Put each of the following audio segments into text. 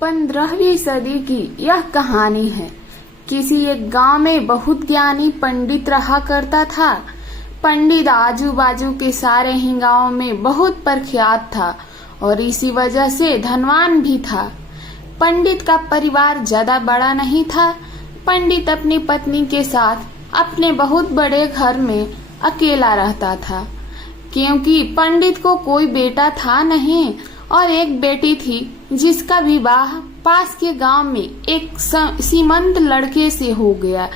15वीं सदी की यह कहानी है। किसी एक गांव में बहुत ज्ञानी पंडित रहा करता था। पंडित आजू बाजू के सारे ही गांव में बहुत प्रख्यात था और इसी वजह से धनवान भी था। पंडित का परिवार ज्यादा बड़ा नहीं था। पंडित अपनी पत्नी के साथ अपने बहुत बड़े घर में अकेला रहता था, क्योंकि पंडित को कोई बेटा था नहीं और एक बेटी थी जिसका विवाह पास के गांव में एक सीमंत लड़के से हो गया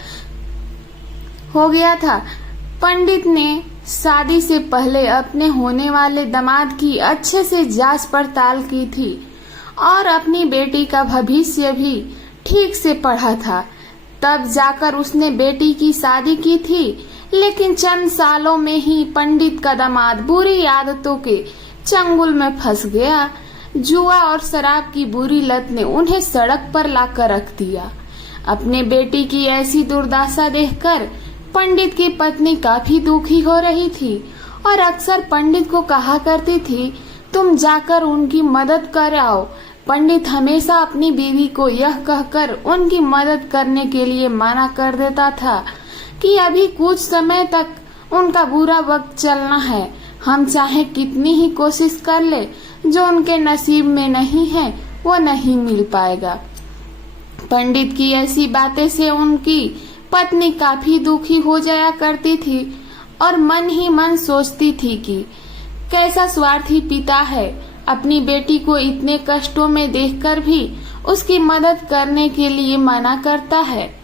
था। पंडित ने शादी से पहले अपने होने वाले दामाद की अच्छे से जांच पड़ताल की थी और अपनी बेटी का भविष्य भी ठीक से पढ़ा था। तब जाकर उसने बेटी की शादी की थी, लेकिन चंद सालों में ही पंडित का दामाद बुरी आदतों के चंगुल में फंस गया। जुआ और शराब की बुरी लत ने उन्हें सड़क पर लाकर रख दिया। अपने बेटी की ऐसी दुर्दशा देखकर पंडित की पत्नी काफी दुखी हो रही थी और अक्सर पंडित को कहा करती थी, तुम जाकर उनकी मदद कर आओ। पंडित हमेशा अपनी बीवी को यह कहकर उनकी मदद करने के लिए मना कर देता था कि अभी कुछ समय तक उनका बुरा वक्त चलना है। हम चाहे कितनी ही कोशिश कर ले, जो उनके नसीब में नहीं है वो नहीं मिल पाएगा। पंडित की ऐसी बातें से उनकी पत्नी काफी दुखी हो जाया करती थी और मन ही मन सोचती थी कि कैसा स्वार्थी पिता है, अपनी बेटी को इतने कष्टों में देखकर भी उसकी मदद करने के लिए मना करता है।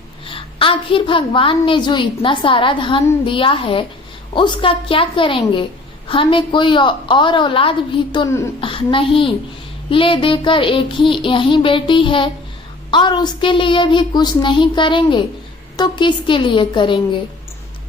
आखिर भगवान ने जो इतना सारा धन दिया है उसका क्या करेंगे? हमें कोई और औलाद भी तो नहीं ले देकर एक ही यही बेटी है और उसके लिए भी कुछ नहीं करेंगे तो किसके लिए करेंगे?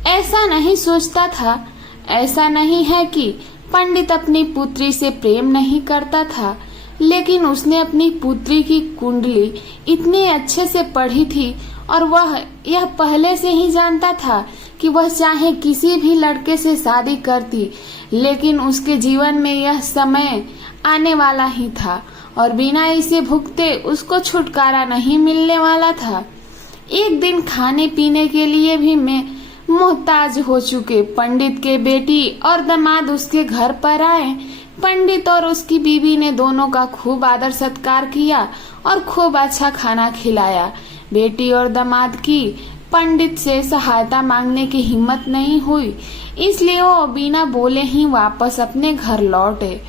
ऐसा नहीं सोचता था। ऐसा नहीं है कि पंडित अपनी पुत्री से प्रेम नहीं करता था, लेकिन उसने अपनी पुत्री की कुंडली इतने अच्छे से पढ़ी थी और वह यह पहले से ही जानता था कि वह चाहे किसी भी लड़के से शादी करती, लेकिन उसके जीवन में यह समय आने वाला ही था और बिना इसे भुगते उसको छुटकारा नहीं मिलने वाला था। एक दिन खाने पीने के लिए भी मैं मोहताज हो चुके पंडित के बेटी और दामाद उसके घर पर आए। पंडित और उसकी बीवी ने दोनों का खूब आदर सत्कार किया और खूब अच्छा खाना खिलाया। बेटी और दामाद की पंडित से सहायता मांगने की हिम्मत नहीं हुई, इसलिए वो बिना बोले ही वापस अपने घर लौटे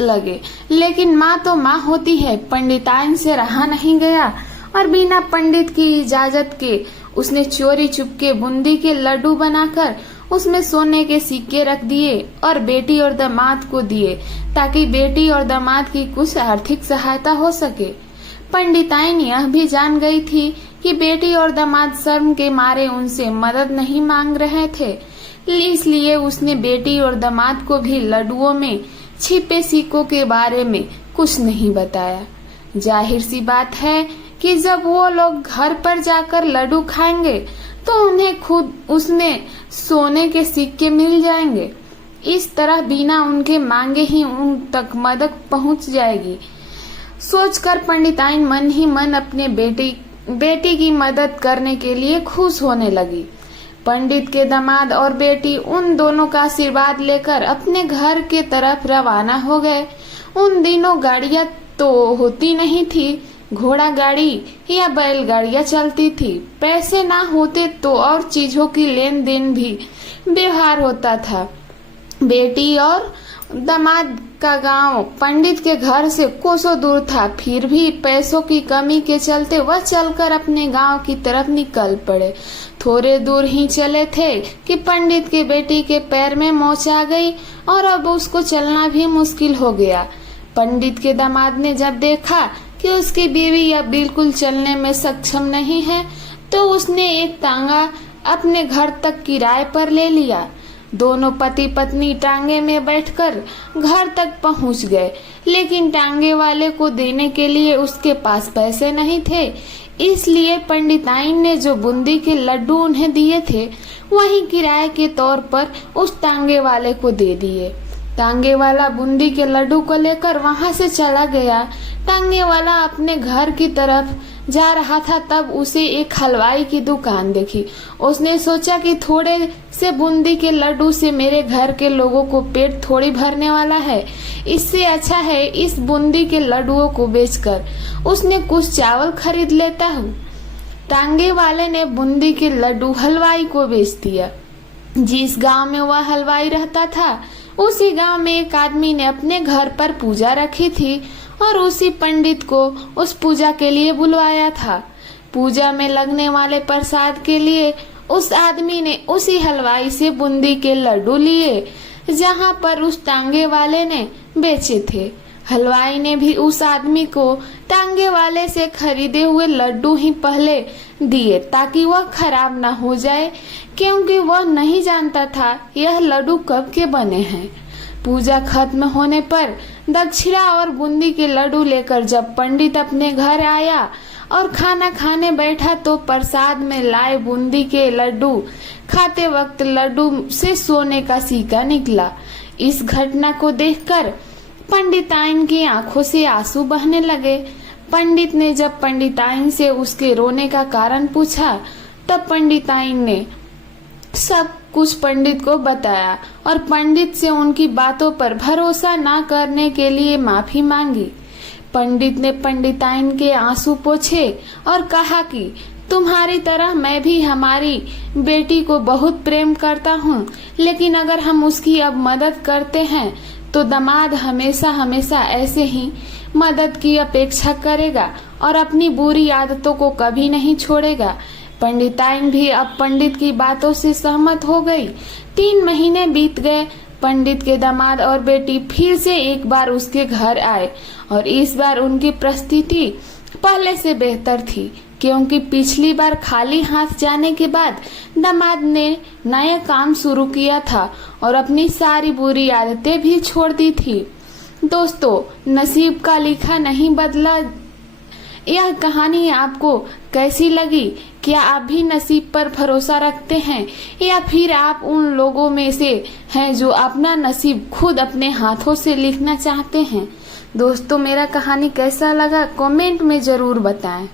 लगे। लेकिन माँ तो माँ होती है, पंडिताइन से रहा नहीं गया और बिना पंडित की इजाजत के उसने चोरी चुपके बूंदी के लड्डू बनाकर उसमें सोने के सिक्के रख दिए और बेटी और दामाद को दिए, ताकि बेटी और दामाद की कुछ आर्थिक सहायता हो सके। पंडिताइन यह भी जान गई थी कि बेटी और दामाद शर्म के मारे उनसे मदद नहीं मांग रहे थे, इसलिए उसने बेटी और दामाद को भी लड्डुओं में छिपे सिक्कों के बारे में कुछ नहीं बताया। जाहिर सी बात है कि जब वो लोग घर पर जाकर लड्डू खाएंगे तो उन्हें खुद उसमें सोने के सिक्के मिल जाएंगे। इस तरह बिना उनके मांगे ही उन तक मदद पहुंच जाएगी। सोचकर पंडिताइन मन ही मन अपने बेटी की मदद करने के लिए खुश होने लगी। पंडित के दामाद और बेटी उन दोनों का आशीर्वाद लेकर अपने घर के तरफ रवाना हो गए। उन दिनों गाड़ियां तो होती नहीं थी, घोड़ा गाड़ी या बैलगाड़ियां चलती थी। पैसे ना होते तो और चीजों की लेन देन भी व्यवहार होता था। बेटी और दामाद का गांव पंडित के घर से कोसों दूर था, फिर भी पैसों की कमी के चलते वह चलकर अपने गांव की तरफ निकल पड़े। थोड़े दूर ही चले थे कि पंडित के बेटी के पैर में मोच आ गई और अब उसको चलना भी मुश्किल हो गया। पंडित के दामाद ने जब देखा कि उसकी बीवी अब बिल्कुल चलने में सक्षम नहीं है, तो उसने एक टांगा अपने घर तक किराए पर ले लिया। दोनों पति पत्नी टांगे में बैठकर घर तक पहुंच गए, लेकिन टांगे वाले को देने के लिए उसके पास पैसे नहीं थे, इसलिए पंडिताइन ने जो बूंदी के लड्डू उन्हें दिए थे वही किराए के तौर पर उस टांगे वाले को दे दिए। टांगे वाला बूंदी के लड्डू को लेकर वहां से चला गया। टांगे वाला अपने घर की तरफ जा रहा था, तब उसे एक हलवाई की दुकान देखी। उसने सोचा कि थोड़े से बूंदी के लड्डू से मेरे घर के लोगों को पेट थोड़ी भरने वाला है, इससे अच्छा है इस बूंदी के लड्डुओं को बेचकर उसने कुछ चावल खरीद लेता हूँ। टांगे वाले ने बूंदी के लड्डू हलवाई को बेच दिया। जिस गांव में वह हलवाई रहता था, उसी गांव में एक आदमी ने अपने घर पर पूजा रखी थी और उसी पंडित को उस पूजा के लिए बुलवाया था। पूजा में लगने वाले प्रसाद के लिए उस आदमी ने उसी हलवाई से बूंदी के लड्डू लिए जहां पर उस टांगे वाले ने बेचे थे। हलवाई ने भी उस आदमी को टांगे वाले से खरीदे हुए लड्डू ही पहले दिए ताकि वह खराब ना हो जाए, क्योंकि वह नहीं जानता था यह लड्डू कब के बने हैं। पूजा खत्म होने पर दक्षिणा और बूंदी के लड्डू लेकर जब पंडित अपने घर आया और खाना खाने बैठा तो प्रसाद में लाए बूंदी के लड्डू खाते वक्त लड्डू से सोने का सिक्का निकला। इस घटना को देखकर पंडिताइन की आंखों से आंसू बहने लगे। पंडित ने जब पंडिताइन से उसके रोने का कारण पूछा, तब पंडिताइन ने सब कुछ पंडित को बताया और पंडित से उनकी बातों पर भरोसा न करने के लिए माफी मांगी। पंडित ने पंडिताइन के आंसू पोंछे और कहा कि तुम्हारी तरह मैं भी हमारी बेटी को बहुत प्रेम करता हूँ, लेकिन अगर हम उसकी अब मदद करते हैं तो दामाद हमेशा हमेशा ऐसे ही मदद की अपेक्षा करेगा और अपनी बुरी आदतों को कभी नहीं छोड़ेगा। पंडिताइन भी अब पंडित की बातों से सहमत हो गई। 3 महीने बीत गए। पंडित के दामाद और बेटी फिर से एक बार उसके घर आए और इस बार उनकी परिस्थिति पहले से बेहतर थी, क्योंकि पिछली बार खाली हाथ जाने के बाद दामाद ने नया काम शुरू किया था और अपनी सारी बुरी आदतें भी छोड़ दी थी। दोस्तों, नसीब का लिखा नहीं बदला। यह कहानी आपको कैसी लगी? क्या आप भी नसीब पर भरोसा रखते हैं या फिर आप उन लोगों में से हैं जो अपना नसीब खुद अपने हाथों से लिखना चाहते हैं? दोस्तों, मेरा कहानी कैसा लगा कमेंट में जरूर बताएं।